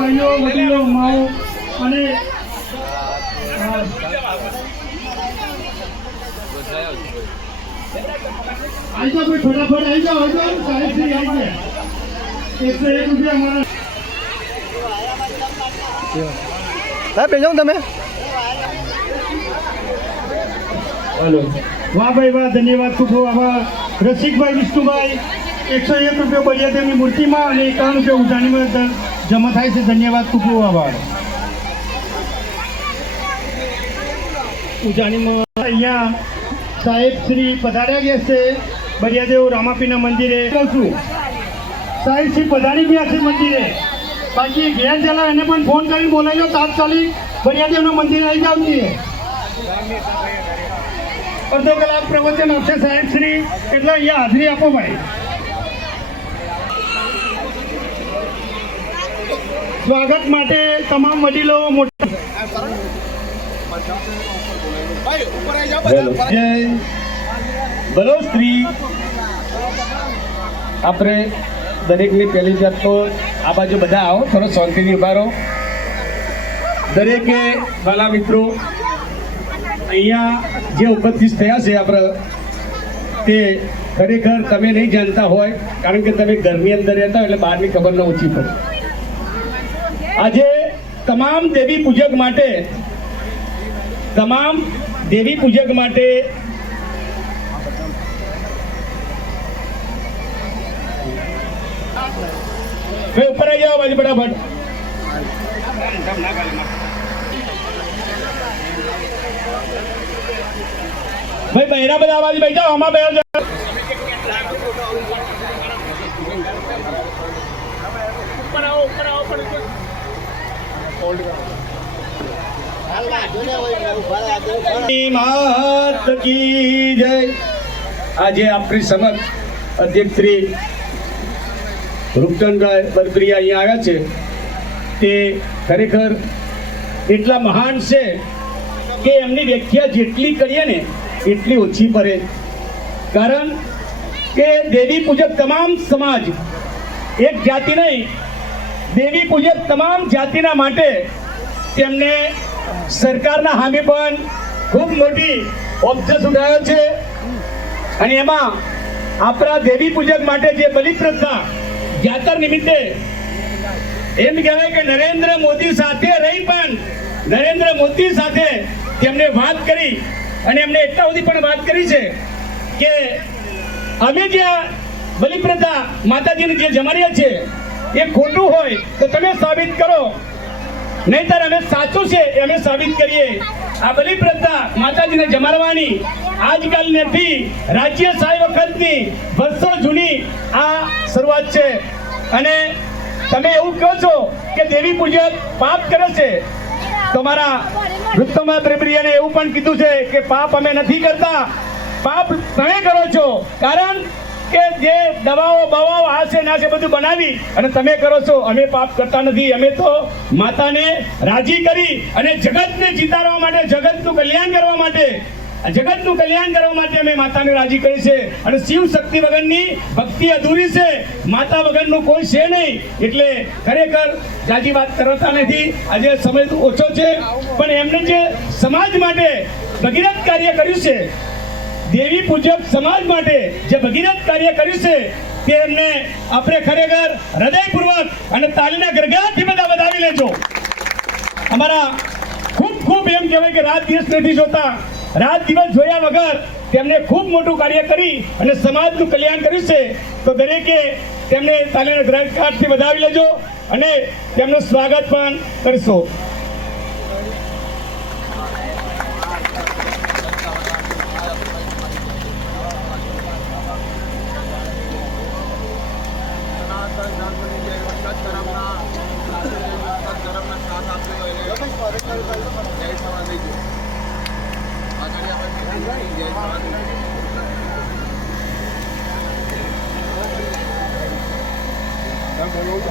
ભાઈઓ વડીલો માઓ અને आई जाओ भाई फटाफट आई जाओ साहिब से आई जाए 101 रुपया हमारा साहब भेजाऊं तमे हेलो वाह भाई वाह धन्यवाद खूब आभार रसिक भाई विष्णु भाई 101 रुपया बलियादेवनी मूर्ति में और 51 रुपया उजानी में जमा थाय से धन्यवाद खूब आभार उजानी में अहिया साहेब श्री पधार्या गया से बलियादेव रामापीना मंदिर साहेब श्री पधारी गया से मंदिर बाकी गैस जला एने पण फोन कर बोलाइयो तात्कालिक बलियादेव मंदिर आई जाती है अर्धो कलाक प्रवचन आपसे साहेब श्री એટલે અહીંયા હાજરી આપો ભાઈ સ્વાગત માટે તમામ વડીલો મોટા બોલો સ્ત્રી આપણે દરેકની પહેલી વાત તો આ બાજુ બધા આવો થોડો શાંતિથી ઉભા રહો દરેકે વાલા મિત્રો અહીંયા જે ઉપસ્થિત થયા છે આપણે તે ખરેખર તમે નહીં જાણતા હોય કારણ કે તમે ઘરની અંદર રહેતા હોય એટલે બહારની ખબર ન ઓછી પડે આજે તમામ દેવી પૂજક માટે भाई ऊपर आ जाओ बाजी फटाफट भाई बहरा बजा बाजी बैठ जाओ हमारा बैठ जाओ ऊपर आओ मात की जय आज अपनी समझ अध्यक्ष श्री રૂપચંદભાઈ બરબરિયા અહીંયા આવ્યા છે તે ખરેખર એટલા મહાન છે કે એમની વ્યાખ્યા જેટલી કરીએ ને એટલી ઓછી પડે કારણ કે દેવી પૂજક તમામ સમાજ એક જાતિ નહીં દેવી પૂજક તમામ જાતિના માટે તેમને સરકારના સામે પણ ખૂબ મોટી ઓબ્જેક્ટ ઉઠાવ્યો છે અને એમાં આપણા દેવી પૂજક માટે જે બલિપ્રથા જાતર નિમિત્તે એમ કહેવાય કે નરેન્દ્ર મોદી સાથે રહી પણ નરેન્દ્ર મોદી સાથે તેમને વાત કરી અને એમને એટલા સુધી પણ વાત કરી છે કે અમે જે બલિપ્રથા માતાજીને જે જમાડીએ છીએ એ ખોટું હોય તો તમે સાબિત કરો નહીતર અમે સાચું છે એ અમે સાબિત કરીએ આ બલિપ્રથા માતાજીને જમાડવાની આજકાલ નથી રાજ્યશાહી વખતની વર્ષો જૂની આ શરૂઆત છે અને તમે એવું કહો છો કે દેવી પૂજક પાપ કરે છે તમારા રૂપચંદભાઈ બરબરિયાને એવું પણ કીધું છે કે પાપ અમે નથી કરતા પાપ તમે કરો છો કારણ કે જે દવાઓ બવાઓ આ છે ના છે બધું બનાવી અને તમે કરો છો અમે પાપ કરતા નથી અમે તો માતાને રાજી કરી અને જગતને જીતાડવા માટે જગતનું કલ્યાણ કરવા માટે જગતનું કલ્યાણ કરવા માટે અમે માતાને રાજી કરી છે અને શિવ શક્તિ વગરની ભક્તિ અધૂરી છે માતા વગરનું કોઈ છે નહીં એટલે ખરેખર જાજી વાત કરતા નથી આજે સમય ઓછો છે પણ એમને જે સમાજ માટે ભગીરથ કાર્ય કર્યું છે દેવી પૂજક સમાજ માટે જે ભગીરથ કાર્ય કર્યું છે તે એમને આપણે ખરેખર હૃદયપૂર્વક અને તાલીના ગરગડાટથી બધા વધાવી લેજો અમારા ખૂબ ખૂબ એમ કહેવાય કે રાત દિવસ નથી જોતા રાત દિવસ જોયા વગર તેમને ખૂબ મોટું કાર્ય કરી અને સમાજનું કલ્યાણ કર્યું છે તો દરેકે તેમને તાલીના ગરગડાટથી વધાવી લેજો અને તેમનું સ્વાગત પણ કરશો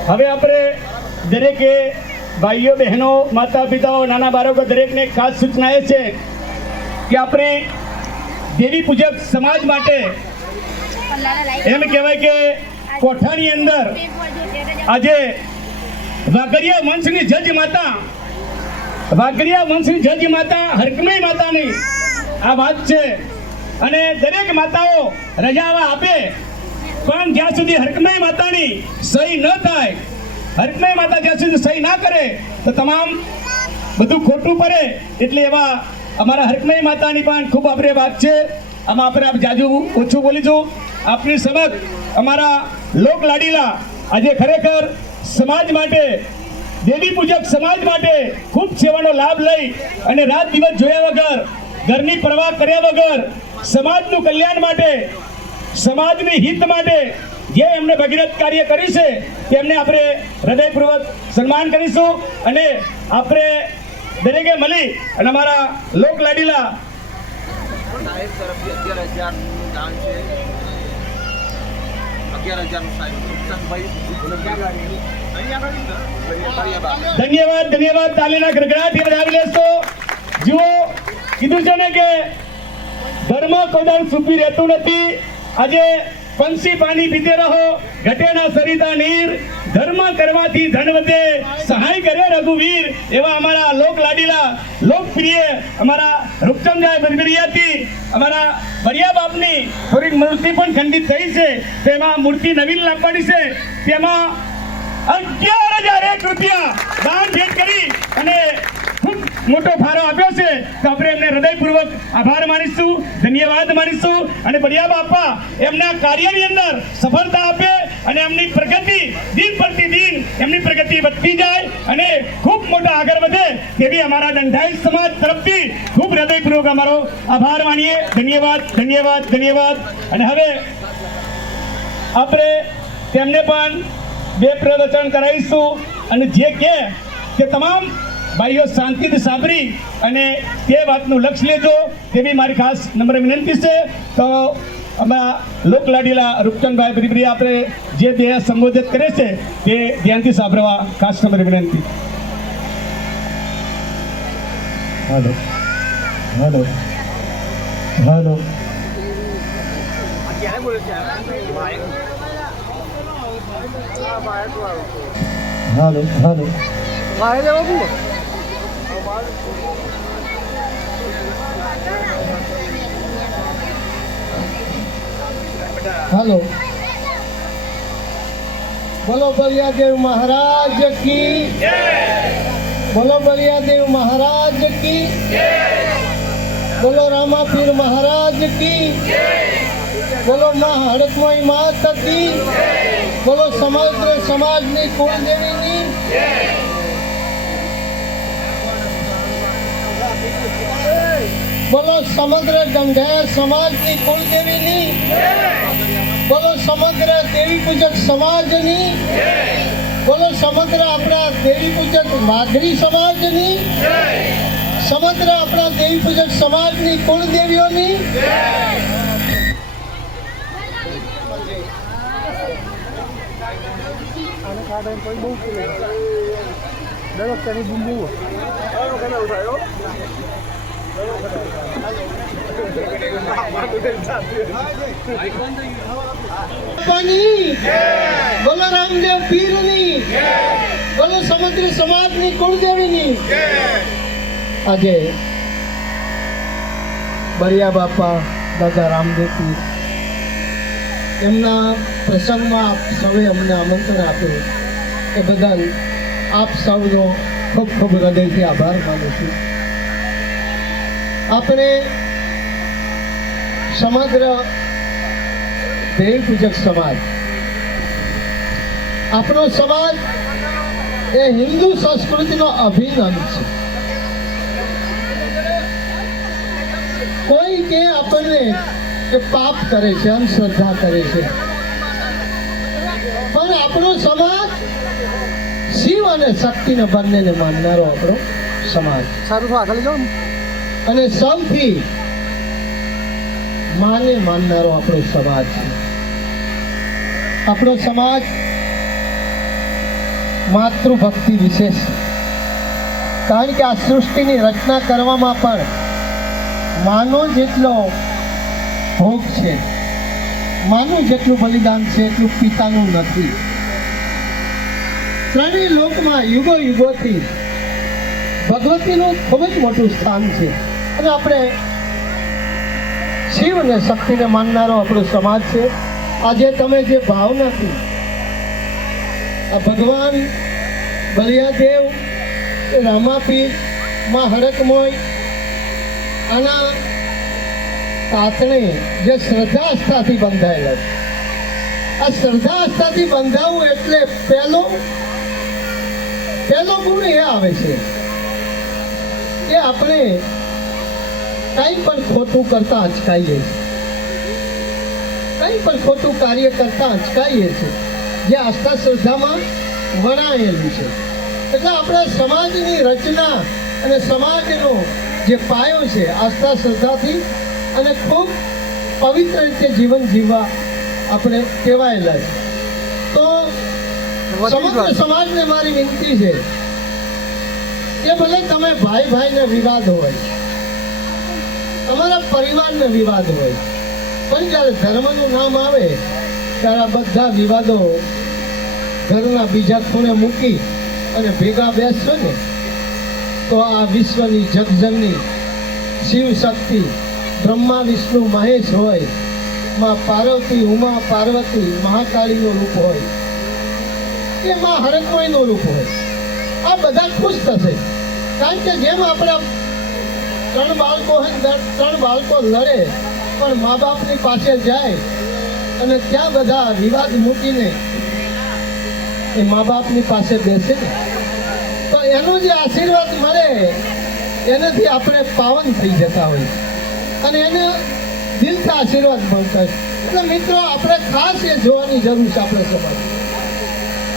હવે આપણે દરેકે ભાઈઓ બહેનો માતા પિતાઓ નાના બાળકો દરેકને ખાસ સૂચના એ છે કે આપણે દેવી પૂજક સમાજ માટે એમ કહેવાય કે કોઠાની અંદર આજે વાઘરિયા વંશની જજ માતા હરકમઈ માતાની આ વાત છે. અને દરેક માતાઓ રજાવા આપે, પણ જ્યાં સુધી હરકમઈ માતાની સહી ન થાય, હરકમઈ માતા જ્યાં સુધી સહી ના કરે તો તમામ બધું ખોટું પડે. એટલે એવા અમારા હરકમઈ માતાની પણ ખૂબ આપણે વાત છે. આમાં આપણે જાજુ ઓછું બોલીશું. આપની સમક્ષ અમારા લોક લાડીલા આજે ખરેખર સમાજ માટે, દેવી પૂજક સમાજ માટે ખૂબ સેવાનો લાભ લઈ અને રાત દિવસ જોયા વગર, ઘરની પરવા કર્યા વગર સમાજનું કલ્યાણ માટે, સમાજની હિત માટે જે એમને ભગીરથ કાર્ય કર્યું છે તેમને આપણે હૃદયપૂર્વક સન્માન કરીશું. અને આપણે દરેકે મળી અને અમારા લોક લાડીલા સાહેબ તરફથી 11,000 નું દાન છે. 11,000 નું સાહેબ ધન્યવાદ. તાલીના ગડગડાટથી વધાવી લેશો. જુઓ, કીધું છે ને કે ધર્મ કોદાળ સુપી રહેતું નથી. આજે પંછી પાણી પીતે રહો, ઘટે ના સરિતા નીર, ધર્મ કરવાથી ધન વધે, સહાય કરે રઘુવીર. એવા અમારા લોક લાડીલા, લોકપ્રિય અમારા રૂપચંદભાઈ બરબરિયાથી અમારા બરિયા બાપની થોડીક મૂર્તિ પણ ખંડિત થઈ છે. તેમાં મૂર્તિ નવીન લાવવાની છે. તેમાં 11,001 રૂપિયા દાન ભેટ કરી અને ખૂબ મોટો ફાળો આપ્યો છે. તો આપણે એમને હૃદયપૂર્વક આભાર માનીશું, ધન્યવાદ માનીશું. અને બરિયા બાપા એમના કાર્યની અંદર સફળતા આપે અને એમની પ્રગતિ દિન પ્રતિદિન એમની પ્રગતિ વધતી જાય અને ખૂબ મોટા આગળ વધે તેવી અમારા દંડાઈ સમાજ તરફથી ખૂબ હૃદયપૂર્વક અમારો આભાર માનીએ. ધન્યવાદ. અને હવે આપણે તેમને પણ બે પ્રવચન કરાવીશું. અને જે કે તે તમામ ભાઈઓ શાંતિથી સાંભળી અને તે વાતનું લક્ષ્ય લેજો તેવી મારી ખાસ નમ્ર વિનંતી છે. તો અમારા લોક લાડીલા રૂપચંદભાઈ બરબરિયા આપણે જે બે સંબોધિત કરે છે તે ધ્યાનથી સાંભળવા ખાસ નમ્ર વિનંતી. હાલો. ક્યારે બોલે છે हेलो, बोलो बलियादेव महाराज की, बोलो बलियादेव महाराज की, बोलो रामापीर महाराज की, बोलो माँ हड़कमई मात की, बोलो समग्र समाजनी कुलदेवीनी, बोलो समग्र गंढेर समाजनी कुलदेवीनी, बोलो समग्र देवी पूजक समाजनी, बोलो समग्र अपना देवी पूजक वाघरी समाजनी, समग्र अपना देवी पूजक समाजनी कुलदेवीओनी, बोलो रामदेव पीरनी, बोलो समग्र समाजनी कुलदेवीनी. આજે બરિયા બાપા દાદા રામદેવ પીર એમના પ્રસંગમાં આપ સૌએ અમને આમંત્રણ આપ્યું એ બદલ આપ સૌનો ખૂબ ખૂબ હૃદયથી આભાર માનું છું. આપણે સમગ્ર દેવી પૂજક સમાજ, આપણો સમાજ એ હિન્દુ સંસ્કૃતિનો અભિન્ન અંગ છે. કોઈ કે આપણને કે પાપ કરે છે, અંધશ્રદ્ધા કરે છે, પણ આપણો સમાજ શિવ અને શક્તિને બંનેને માનનારો આપણો સમાજ. સારું આગળ જાઓ. અને સૌથી માને માનનારો આપણો સમાજ છે. આપણો સમાજ માતૃભક્તિ વિશેષ, કારણ કે આ સૃષ્ટિની રચના કરવામાં પણ માનો જેટલો ભોગ છે, માનું જેટલું બલિદાન છે એટલું પિતાનું નથી. ત્રણેય લોકમાં યુગો યુગોથી ભગવતીનું ખૂબ જ મોટું સ્થાન છે અને આપણે શિવ અને શક્તિને માનનારો આપણો સમાજ છે. આજે તમે જે ભાવનાથી આ ભગવાન બલિયાદેવ, રામાપીર, માં હડકમોય આના તાતણે જે શ્રદ્ધાસ્થાથી બંધાયેલા છે. આ શ્રદ્ધાસ્થાથી બંધાવવું એટલે પહેલો ગુણ એ આવે છે કે આપણે કંઈ પણ ખોટું કરતા અચકાઈએ છીએ, કંઈ પણ ખોટું કાર્ય કરતા અચકાઈએ છીએ જે આસ્થા શ્રદ્ધામાં વણાયેલું છે. એટલે આપણા સમાજની રચના અને સમાજનો જે પાયો છે આસ્થા શ્રદ્ધાથી અને ખૂબ પવિત્ર રીતે જીવન જીવવા આપણે ટેવાયેલા છે. તો સમગ્ર સમાજને મારી વિનંતી છે કે ભલે તમે ભાઈ ભાઈને વિવાદ હોય, તમારા પરિવારને વિવાદ હોય, પણ જ્યારે ધર્મનું નામ આવે ત્યારે આ બધા વિવાદો ઘરના બીજા ખૂણે મૂકી અને ભેગા બેસશો ને તો આ વિશ્વની જગજનની શિવ શક્તિ બ્રહ્મા વિષ્ણુ મહેશ હોય, માં પાર્વતી ઉમા પાર્વતી મહાકાળીનું રૂપ હોય કે માં હરકમયનું રૂપ હોય, આ બધા ખુશ થશે. કારણ કે જેમ આપણા ત્રણ બાળકો હોય, ત્રણ બાળકો લડે પણ મા બાપની પાસે જાય અને ત્યાં બધા વિવાદ મૂકીને એ મા બાપની પાસે બેસે ને તો એનો જે આશીર્વાદ મળે એનાથી આપણે પાવન થઈ જતા હોય અને એને દિલથી આશીર્વાદ મળતા હોય. એટલે મિત્રો આપણે ખાસ એ જોવાની જરૂર છે આપણે સમાજ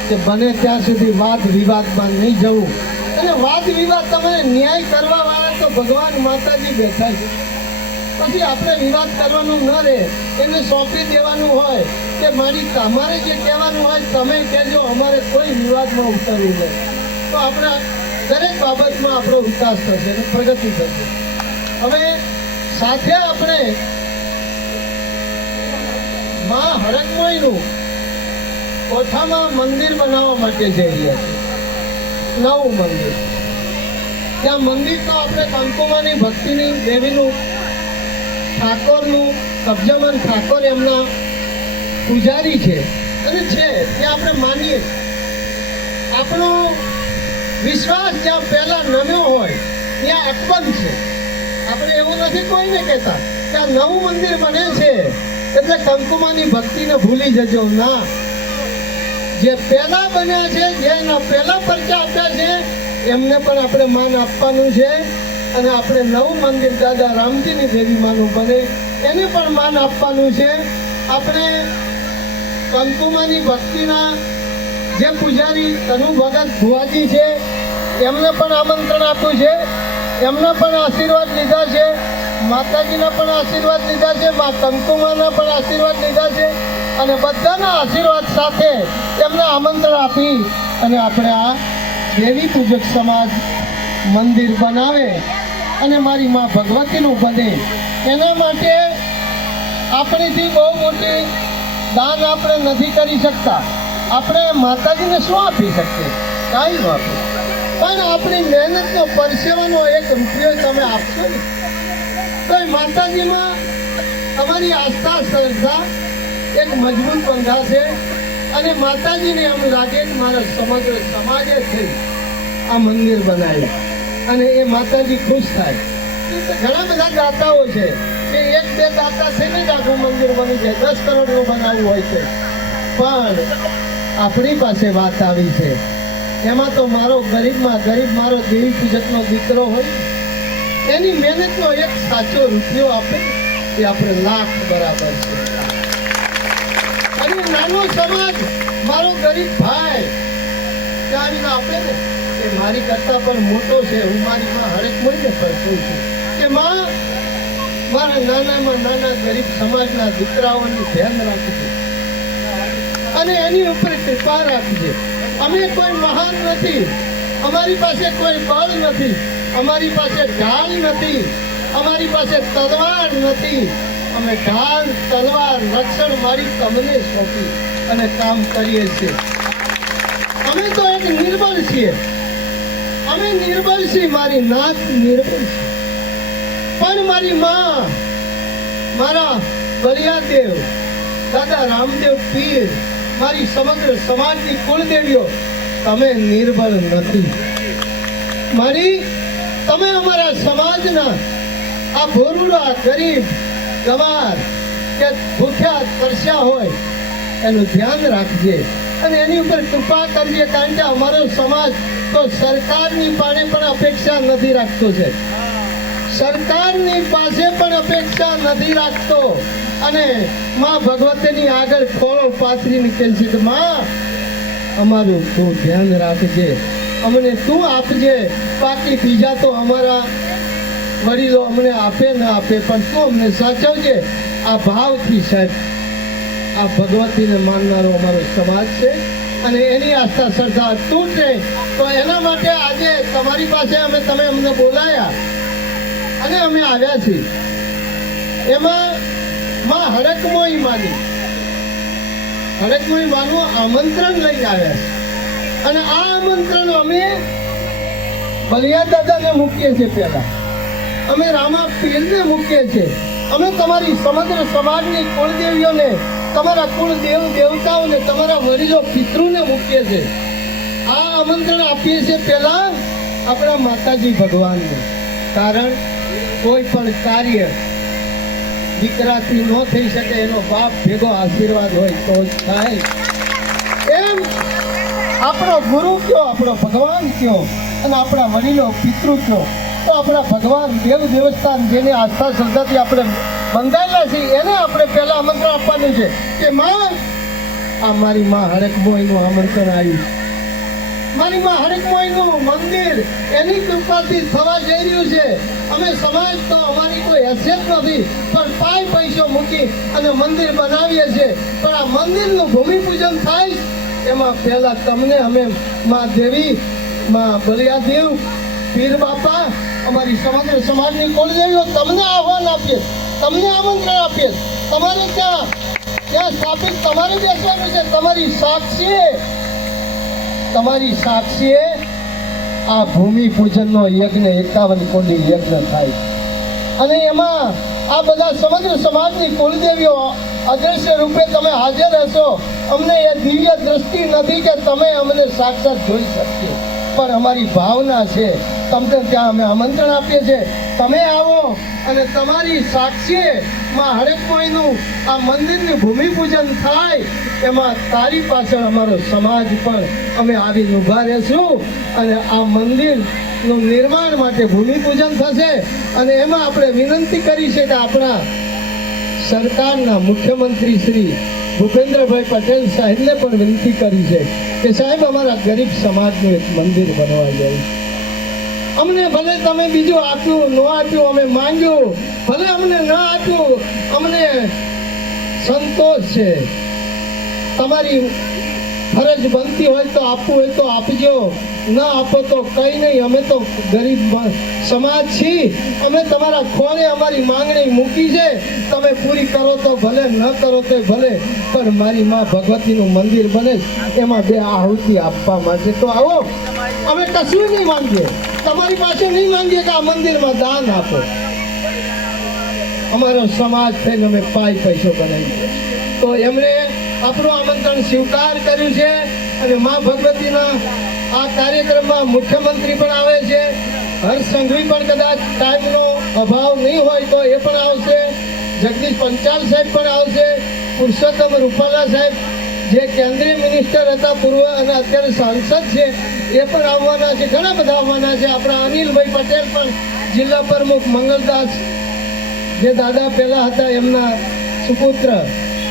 કે બને ત્યાં સુધી વાદ વિવાદમાં નહીં જવું. અને વાદ વિવાદ તમે ન્યાય કરવા વાળા તો ભગવાન માતાજી બેઠા છે. પછી આપણે વિવાદ કરવાનું ન રહે, એને સોંપી દેવાનું હોય કે તમારે જે કહેવાનું હોય તમે કહેજો, અમારે કોઈ વિવાદમાં ઉતરવું નહીં. તો આપણા દરેક બાબતમાં આપણો વિકાસ થશે અને પ્રગતિ થશે. હવે સાથે આપણે માં હડકમોયનું કોઠામાં મંદિર બનાવવા માટે જઈ રહ્યા છીએ. નવું મંદિર. ત્યાં મંદિર તો આપણે કંકુમાની ભક્તિની દેવીનું ઠાકોરનું કબજામાન ઠાકોર એમના પૂજારી છે અને છે ત્યાં આપણે માનીએ. આપણો વિશ્વાસ જ્યાં પહેલા નમ્યો હોય ત્યાં અકબંધ છે. આપણે એવું નથી કોઈને કહેતા કે આ નવું મંદિર બને છે એટલે કંકુમાની ભક્તિને ભૂલી જજો. ના, જે પહેલા બન્યા છે, જેના પહેલા પરચા આપ્યા છે એમને પણ આપણે માન આપવાનું છે અને આપણે નવું મંદિર દાદા રામજીની દેવી માનું બને એને પણ માન આપવાનું છે. આપણે કંકુમાની ભક્તિના જે પૂજારી તનુ ભગત ભુવાજી છે એમને પણ આમંત્રણ આપ્યું છે, એમના પણ આશીર્વાદ લીધા છે, માતાજીના પણ આશીર્વાદ લીધા છે, મા કંકુમાના પણ આશીર્વાદ લીધા છે અને બધાના આશીર્વાદ સાથે એમને આમંત્રણ આપી અને આપણે આ દેવી પૂજક સમાજ મંદિર બનાવે અને મારી મા ભગવતીનું બને એના માટે આપણીથી બહુ મોટી દાન આપણે નથી કરી શકતા. આપણે માતાજીને શું આપી શકીએ? કાંઈ ન આપીએ. પણ આપણી મહેનતનો પરસેવાનો એક રૂપિયો તમે આપશો ને તો એ માતાજીમાં તમારી આસ્થા શ્રદ્ધા એક મજબૂત બંધાશે અને માતાજીને એમ લાગે કે મારા સમગ્ર સમાજે છે આ મંદિર બનાવ્યું અને એ માતાજી ખુશ થાય. ઘણા બધા દાતાઓ છે કે એક બે દાતા છે ને આખું મંદિર બની જાય, 10 કરોડનું બનાવવું હોય છે. પણ આપણી પાસે વાત આવી છે એમાં તો મારો ગરીબમાં ગરીબ મારો દેવી પૂજકનો દીકરો હોય એની મહેનતનો એક સાચો રૂપિયો આપે એ આપણે લાખ બરાબર છે. અને નાનો સમાજ મારો ગરીબ ભાઈ ત્યાં આપે ને એ મારી કરતા પણ મોટો છે. હું મારી માં હરેક મહિને પણ કહું છું કે માં મારા નાનામાં નાના ગરીબ સમાજના દીકરાઓની ધ્યાન રાખજો અને એની ઉપર કૃપા રાખજે. અમે કોઈ મહાન નથી, અમારી પાસે કોઈ બળ નથી, અમારી પાસે ઢાલ નથી, અમારી પાસે તલવાર નથી. અમે ઢાલ તલવાર રક્ષણ મારી તમને સોંપી અને કામ કરીએ છીએ. અમે તો એક નાથ નિર્બળ છીએ, અમે નિર્બળ છીએ, મારી નાથ નિર્બળ છે. પણ મારી માં, મારા બલિયાદેવ, દાદા રામદેવ પીર, મારી સમગ્ર સમાજની કુળદેવીઓ, તમે નિર્બળ નથી. મારી તમે અમારા સમાજના આ ભોરુડા, ગરીબ, ગવાર કે ભૂખ્યા તરસ્યા હોય એનું ધ્યાન રાખજે અને એની ઉપર કૃપા કરજે. કારણ કે અમારો સમાજ તો સરકારની પાસે પણ અપેક્ષા નથી રાખતો છે, સરકારની પાસે પણ અપેક્ષા નથી રાખતો. અને માં ભગવતીની આગળ ખોળો પાથરીને કહે છે કે માં, અમારું તું ધ્યાન રાખજે, અમને તું આપજે. બાકી બીજા તો અમારા વડીલો અમને આપે ન આપે, પણ તું અમને સાચવજે. આ ભાવથી સાહેબ, આ ભગવતીને માનનારો અમારો સમાજ છે અને એની આસ્થા શ્રદ્ધા તૂટે તો એના માટે આજે તમારી પાસે તમે અમને બોલાયા અને અમે આવ્યા છીએ. એમાં માં હડકમોઈ માની, હડકમોઈ માનું આમંત્રણ લઈને આવ્યા છે અને આ આમંત્રણ અમે બલિયા દાદાને મૂકીએ છીએ, પહેલા અમે રામા પીરને મૂકીએ છીએ, અમે તમારી સમગ્ર સમાજની કુળદેવીઓને, તમારા કુળદેવ દેવતાઓને, તમારા વડીલો પિતૃને મૂકીએ છીએ. આ આમંત્રણ આપીએ છીએ પહેલા આપણા માતાજી ભગવાનને. કારણ કોઈ પણ કાર્ય દીકરાથી ન થઈ શકે, એનો બાપ ભેગો આશીર્વાદ હોય તો જ થાય. એમ આપણો ગુરુ કયો, આપણો ભગવાન કયો અને આપણા વડીલો પિતૃ કયો, તો આપણા ભગવાન દેવ દેવસ્થાન જેની આસ્થા શ્રદ્ધાથી આપણે બંધાયેલા છીએ એને આપણે પહેલા આમંત્રણ આપવાનું છે કે માં, આ મારી માં હડકમોઈનું આમંત્રણ આવ્યું, મારી માં હડકમોઈનું મંદિર એની કૃપાથી થવા જઈ રહ્યું છે. અમે સમાજ તો અમારી કોઈ હેસિયત નથી, પણ પાય પૈસો મૂકી અને મંદિર બનાવીએ છીએ. પણ આ મંદિરનું ભૂમિપૂજન થાય એમાં પહેલા તમને અમે માં દેવી, માં બલિયાદેવ, પીર બાપા, અમારી સમગ્ર સમાજની કુળદેવીઓ તમને આહવાન આપીએ, તમને આમંત્રણ આપીએ. તમારે ત્યાં સ્થાપિત તમારે બેસવાનું છે. તમારી સાક્ષીએ આ ભૂમિપૂજનનો યજ્ઞ 51 કોટી યજ્ઞ થાય અને એમાં આ બધા સમગ્ર સમાજની કુળદેવીઓ અદ્રશ્ય રૂપે તમે હાજર હશો. અમને એ દિવ્ય દ્રષ્ટિ નથી કે તમે અમને સાક્ષાત જોઈ શકીએ, પણ અમારી ભાવના છે. તમને ત્યાં અમે આમંત્રણ આપીએ છીએ, તમે આવો અને તમારી સાક્ષીએ માં હડકમોઈનું આ મંદિરનું ભૂમિપૂજન થાય. એમાં તારી પાછળ અમારો સમાજ પણ અમે આવીને ઊભા રહેશું અને આ મંદિરનું નિર્માણ માટે ભૂમિપૂજન થશે. અને એમાં આપણે વિનંતી કરી છે કે આપણા સરકારના મુખ્યમંત્રી શ્રી ભૂપેન્દ્રભાઈ પટેલ સાહેબને પણ વિનંતી કરી છે કે સાહેબ, અમારા ગરીબ સમાજનું એક મંદિર બનવા જાય. અમને ભલે તમે બીજું આપ્યું ન આપ્યું, અમે માંગ્યું, ભલે અમને ન આપ્યું, અમને સંતોષ છે. તમારી ફરજ બનતી હોય તો આપવું હોય તો આપજો, ન આપો તો કંઈ નહીં. અમે તો ગરીબ સમાજ છીએ, અમે તમારા ખોળે અમારી માંગણી મૂકી છે. તમે પૂરી કરો તો ભલે, ન કરો તો ભલે, પણ મારી માં ભગવતીનું મંદિર બને એમાં 2 આહુતિ આપવા માટે તો આવો. અમે કશું નહીં માંગીએ, તમારી પાસે નહીં માંગીએ કે આ મંદિરમાં દાન આપો. અમારો સમાજ થઈને અમે પાય પૈસો બનાવીએ. તો એમણે આપણું આમંત્રણ સ્વીકાર કર્યું છે અને માં ભગવતીના આ કાર્યક્રમમાં મુખ્યમંત્રી પણ આવે છે, હર્ષ સંઘવી પણ કદાચ ટાઈમનો અભાવ નહીં હોય તો એ પણ આવશે, જગદીશ પંચાલ સાહેબ પણ આવશે, પુરુષોત્તમ રૂપાલા સાહેબ જે કેન્દ્રીય મિનિસ્ટર હતા પૂર્વ અને અત્યારે સાંસદ છે એ પણ આવવાના છે, ઘણા બધા આવવાના છે. આપણા અનિલભાઈ પટેલ પણ, જિલ્લા પ્રમુખ મંગલદાસ જે દાદા પહેલા હતા એમના સુપુત્ર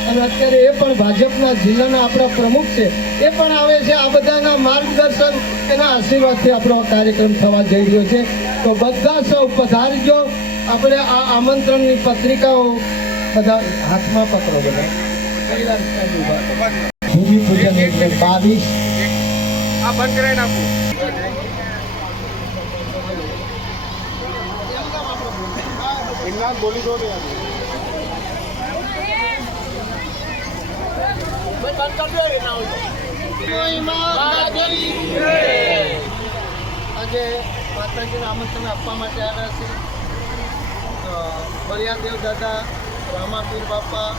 અને અત્યારે એ પણ ભાજપના જિલ્લાના આપણા પ્રમુખ છે, એ પણ આવે છે. આ બધાના માર્ગદર્શન, એના આશીર્વાદથી આપણો કાર્યક્રમ થવા જઈ રહ્યો છે. તો બધા સૌ પધારજો. આપણે આ આમંત્રણની પત્રિકાઓ બધા હાથમાં પકડો. બધા ભૂમિપૂજન એટલે 22 આ બંધ કરાવી નાખું. બોલી દો ને બંધ કરી દો ના હોય. આજે માતાજીને આમંત્રણ આપવા માટે આવ્યા છે બળિયાદેવ દાદા, રામાપીર બાપા,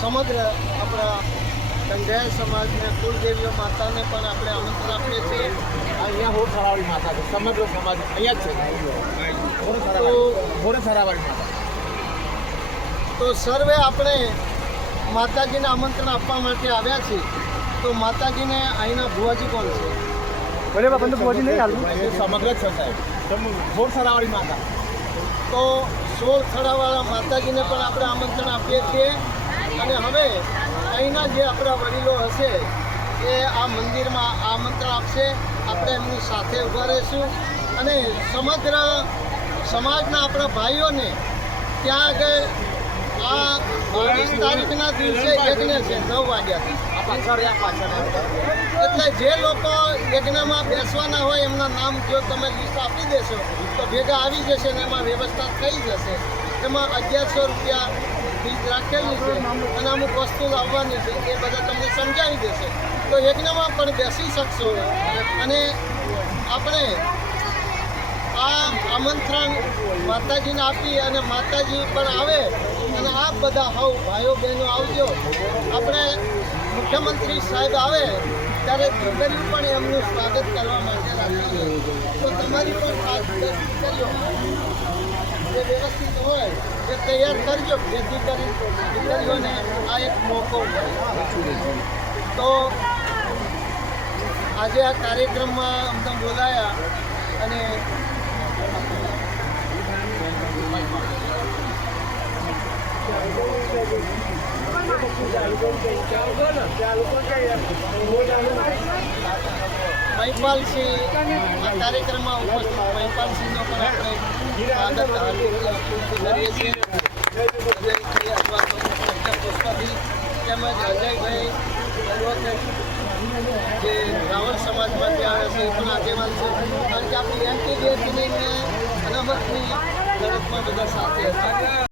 સમગ્ર આપણા કંઢાયલ સમાજને કુળદેવીઓ માતાને પણ આપણે આમંત્રણ આપીએ છીએ. અહીંયા હોર સરાવાળી માતા છે, સમગ્ર સમાજ અહીંયા જ છે. હોર સરાવાળી માતા. તો સર્વે આપણે માતાજીને આમંત્રણ આપવા માટે આવ્યા છીએ. તો માતાજીને અહીંના ભુવાજી કોણ છે? સમગ્ર છે સાહેબ, હોર સરાવાળી માતા. તો 16 થડાવાળા માતાજીને પણ આપણે આમંત્રણ આપીએ છીએ. અને હવે અહીંના જે આપણા વડીલો હશે એ આ મંદિરમાં આમંત્રણ આપશે. આપણે એમની સાથે ઊભા રહીશું અને સમગ્ર સમાજના આપણા ભાઈઓને ત્યાં આગળ આ 22 તારીખના દિવસે યજ્ઞ છે 9 વાગ્યાથી. એટલે જે લોકો યજ્ઞમાં બેસવાના હોય એમના નામ જો તમે લિસ્ટ આપી દેશો તો ભેગા આવી જશે ને એમાં વ્યવસ્થા થઈ જશે. એમાં 1100 રૂપિયા ફીસ રાખેલી છે અને અમુક વસ્તુ લાવવાની છે એ બધા તમને સમજાવી દેશે. તો યજ્ઞમાં પણ બેસી શકશો અને આપણે આ આમંત્રણ માતાજીને આપી અને માતાજી પણ આવે અને આપ બધા હવ ભાઈઓ બહેનો આવજો. આપણે મુખ્યમંત્રી સાહેબ આવે ત્યારે દીકરીઓ પણ એમનું સ્વાગત કરવા માટે રાખીએ. તો તમારી પણ ખાસ કરજો, જે વ્યવસ્થિત હોય એ તૈયાર કરજો જેથી કરી દીકરીઓને આ એક મોકો મળે. તો આજે આ કાર્યક્રમમાં અમને બોલાયા અને મહિપાલસિંહ આ કાર્યક્રમમાં ઉપસ્થિત મહિપાલસિંહનો પણ આપણે સ્વાગત કરીએ છીએ. પુષ્પથી તેમજ અજયભાઈ જે રાવણ સમાજમાંથી આવે છે એ પણ આગેવાન છે. કારણ કે આપણી એમપી ગેટની અનામતની લડતમાં બધા સાથે હતા.